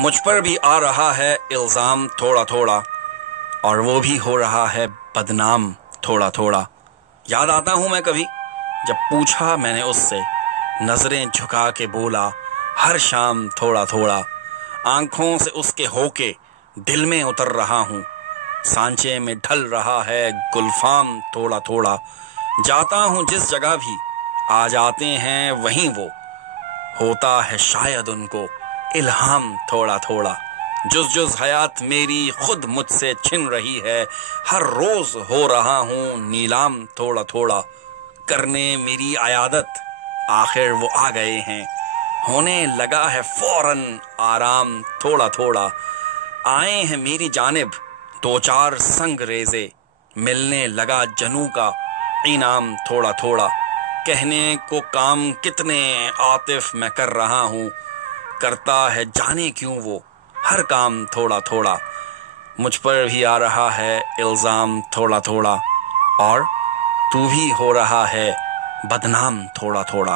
मुझ पर भी आ रहा है इल्ज़ाम थोड़ा थोड़ा, और वो भी हो रहा है बदनाम थोड़ा थोड़ा। याद आता हूँ मैं कभी जब पूछा मैंने उससे, नजरें झुका के बोला हर शाम थोड़ा थोड़ा। आंखों से उसके होके दिल में उतर रहा हूँ, सांचे में ढल रहा है गुलफाम थोड़ा थोड़ा। जाता हूँ जिस जगह भी आ जाते हैं वहीं वो, होता है शायद उनको इल्हाम थोड़ा थोड़ा। जुज जुज हयात मेरी खुद मुझसे छिन रही है, हर रोज हो रहा हूँ नीलाम थोड़ा थोड़ा। करने मेरी आयादत आखिर वो आ गए हैं, होने लगा है फौरन आराम थोड़ा थोड़ा। आए हैं मेरी जानिब दो चार संग रेजे, मिलने लगा जनू का इनाम थोड़ा थोड़ा। कहने को काम कितने आतिफ मैं कर रहा हूँ, करता है जाने क्यों वो हर काम थोड़ा थोड़ा। मुझ पर भी आ रहा है इल्ज़ाम थोड़ा थोड़ा, और तू भी हो रहा है बदनाम थोड़ा थोड़ा।